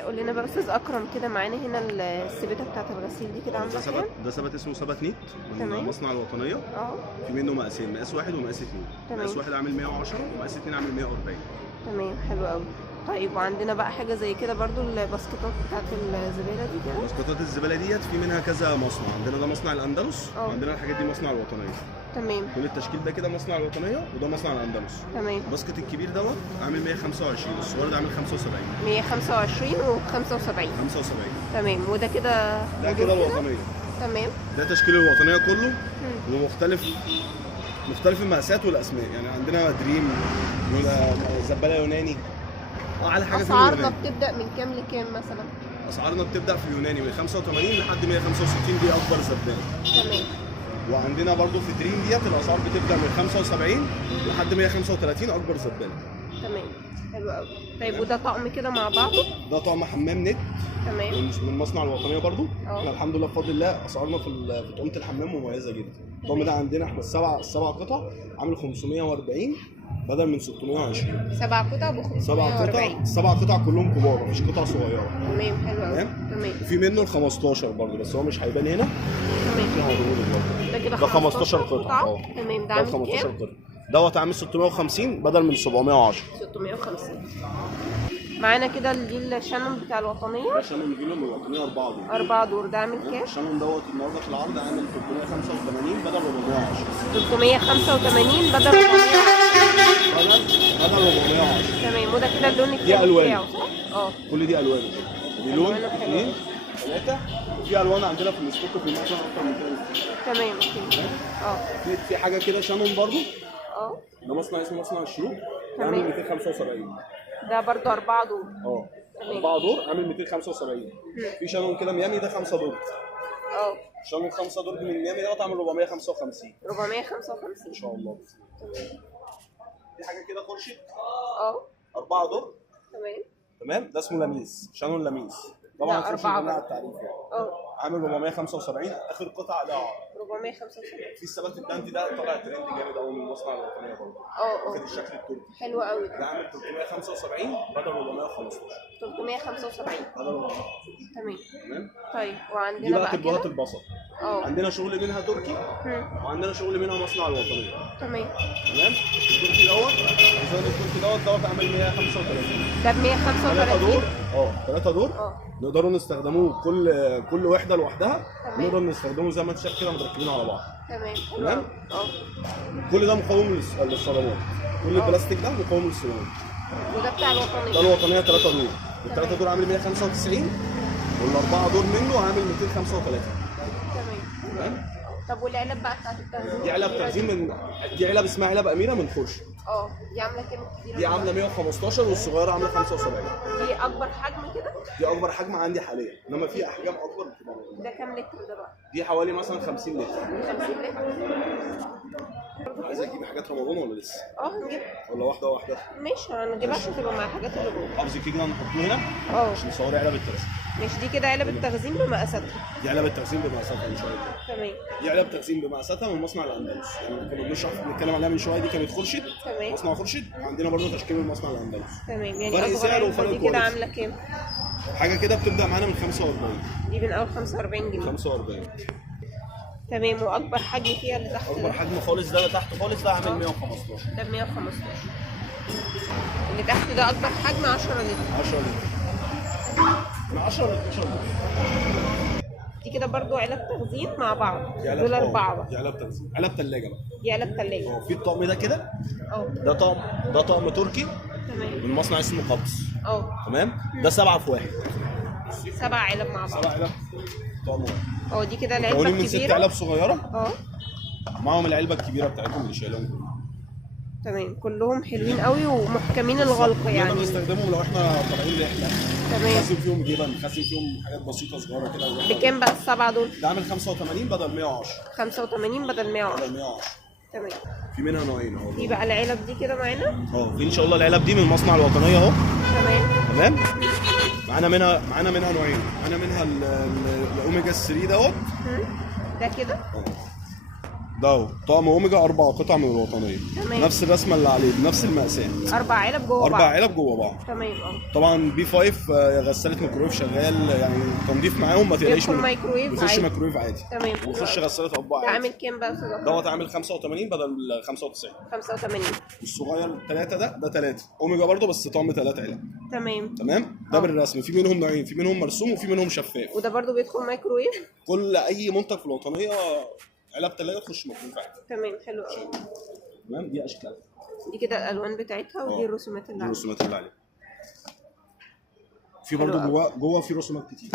قول لنا بقى استاذ اكرم كده، معانا هنا السبيته بتاعت الغسيل دي كده عامله كام؟ ده ثبت اسمه ثبت نيت من تمام. مصنع الوطنيه. في منه مقاسين، مقاس واحد ومقاس اتنين. تمام. مقاس واحد عامل 110 ومقاس اتنين عامل 140. تمام، حلو قوي. طيب وعندنا بقى حاجه زي كده برضو الباسكتات بتاعت الزباله دي كده. باسكتات الزباله ديت في منها كذا مصنع، عندنا ده مصنع الاندلس، اه. وعندنا الحاجات دي مصنع الوطنيه. تمام. كل التشكيل ده كده مصنع الوطنيه وده مصنع الاندلس. تمام. الباسكت الكبير دوت عامل 125، الصغير ده عامل 75. 125 و75. 75. تمام. وده كده ده كده الوطنيه. تمام. ده تشكيل الوطنيه كله ومختلف، مختلف المقاسات والاسماء. يعني عندنا دريم زباله يوناني. على حاجه في اسعارنا اليوناني. بتبدا من كام لكام مثلا؟ اسعارنا بتبدا في اليوناني من 85 لحد 165، دي اكبر زباله. تمام. وعندنا برضو في دريم ديت الاسعار بتبدا من 75 لحد 135، اكبر زباله. تمام، حلو قوي. طيب وده طقم كده مع بعضه؟ ده طقم حمام نت. تمام. من مصنع الوطنيه برضو. اه. احنا الحمد لله بفضل الله اسعارنا في طقمه الحمام مميزه جدا. الطقم ده عندنا احنا السبع قطع عامل 540 بدل من 620. 7 قطع ب 540. سبع قطع كلهم كبار، مفيش قطع صغيره. تمام، حلو قوي. تمام. وفي منه ال 15 برضه، بس هو مش هيبان هنا. تمام. ده كده 15 قطعه. تمام. ده ده عامل 15 كام؟ قطعه دوت عامل 650 بدل من 710. 650. معانا كده دي الشانون بتاع الوطنيه. ده شانون نجيله من الوطنيه 4 دور. 4 دور، ده عامل كام؟ الشانون دوت النهارده في العرض عامل 385 بدل 410. 385 بدل 410. بدل 410. تمام. وده كده اللون دي ألوان. بتاعه صح؟ كل دي الوان. دي لون، ألوانه حلوة. اثنين، ثلاثه. وفي الوان عندنا في الستوك في المخزن اكتر من كده. تمام. اوكي. في حاجه كده شانون برضو. اه. ده مصنع اسمه مصنع الشروق. تمام. عامل 275. ده برضو 4 دور. تمام. 4 دور عامل 275. في شانون كده ميامي ده 5 دور. اه. شانون 5 دور من ميامي دوت عامل 455. 455 ان شاء الله. تمام. في حاجه كده خورشيد. 4 دور. تمام. ده اسمه لميس، شانون لميس. طبعا ده خورشيد 4 ده على التعريف يعني. عامل 475، اخر قطعه ده 475. في الثبات الدانتي ده طالع ترند جامد قوي من مصنع الوطنيه برضه. واخد الشكل التركي. حلو قوي ده عامل 375 بدل 415. 375 بدل 415. تمام. تمام. طيب دي وعندنا بقى بقى تبقى كده البصل. عندنا شغل منها تركي وعندنا شغل منها مصنع الوطنيه. تمام. التركي دوت الديزاين التركي دوت عامل 135. ده ب 135. 3 دور نقدروا نستخدموه كل وحده لوحدها. نقدر نستخدمه زي ما انت شايف كده متركبين على بعض. تمام. كل ده مقاوم للصدمات. كل البلاستيك ده مقاوم للصدمات. وده بتاع الوطنيه. ده الوطنيه 3 دور. ال3 دور عامل 195 وال4 دور منه عامل 235. تمام. طب والعلب بقى بتاعت التخزين؟ دي علب تخزين دي علب اسمها علب اميره من خورشيد. دي عامله كام الكبيره؟ دي عامله 115 والصغيره عامله 75. دي اكبر حجم كده؟ دي اكبر حجم عندي حاليا، انما في احجام اكبر بتبقى موجوده. ده كام لتر ده بقى؟ دي حوالي مثلا 50 لتر. 50 لتر. عايزه تجيبي حاجات رمضان ولا لسه؟ نجيب. ولا واحده واحده؟ ماشي، هنجيبها عشان تبقى مع الحاجات اللي جوه. حافظي كده نحطوه هنا عشان نصوري علب التخزين. ماشي. دي كده علب التخزين بمقاساتها. دي علب التخزين بمقاساتها ان شاء الله. تمام. دي علب تخزين بمقاساتها من مصنع الاندلس، يعني كنا بنتكلم عليها من شويه، دي كانت خورشيد. تمام. مصنع خورشيد. عندنا برضه تشكيل من مصنع الاندلس. تمام. يعني فرق سعر وفرق دي كده عامله كام؟ حاجه كده بتبدا معانا من 45. دي من اول 45 جنيه. 45. تمام. واكبر حجم فيها اللي تحت اكبر حجم خالص ده تحت خالص ده عامل 115. ده ب 115. اللي تحت ده اكبر حجم 10 لتر. 10 لتر. من 10 ل 12 لتر. دي كده برضو علب تخزين مع بعض. دي علب دول 4 بقى. دي علب تخزين، علب ثلاجه بقى. دي علب ثلاجه. في الطقم ده كده. ده طقم تركي. تمام. من مصنع اسمه قبس. تمام. ده 7 في 1. 7 علب مع بعض. 7 علب طقم واحد. دي كده العلبه مكونين الكبيره. من 6 علب صغيره. معاهم العلبه الكبيره بتاعتهم اللي شايلهم. تمام. كلهم حلوين قوي ومحكمين الغلق يعني. نقدر نستخدمهم لو احنا طالعين رحله. تمام. نخزن فيهم جبن، نخزن فيهم حاجات بسيطه صغيره كده. بكام بقى ال7 دول؟ ده عامل 85 بدل 110. 85 بدل 110. بدل 110. تمام. في منها نوعين اهو. دي بقى العلب دي كده معانا. في ان شاء الله العلب دي من مصنع الوطنيه اهو. تمام. معانا منها نوعين. معانا منها الاوميجا 3 دوت. ده كده. ده اهو طقم اوميجا 4 قطع من الوطنيه. تمام. نفس الرسمه اللي عليه بنفس المقاسات. 4 علب جوه بعض. 4 علب جوه بعض. تمام. طبعا بي 5 غساله ميكرويف شغال، يعني تنظيف معاهم ما تقلقيش بيدخل منه. مايكرويف بيخش عادي. ميكرويف عادي. تمام. ويخش غساله اطباق ده عادي. عامل كام بقى يا استاذ اكرم؟ دوت عامل 85 بدل 95. 85. والصغير 3 ده 3 اوميجا برضه بس طقم 3 علب. تمام. ده بالرسم، في منهم نوعين، في منهم مرسوم وفي منهم شفاف. وده برضو بيدخل مايكرويف؟ كل اي منتج في الوطنيه علب ثلاجه تخش ميكرويف عادي. تمام، حلو قوي. تمام. دي اشكال، دي كده الالوان بتاعتها ودي الرسومات اللي دي عليها. الرسومات اللي عليها. في برضه جوه في رسومات كتير.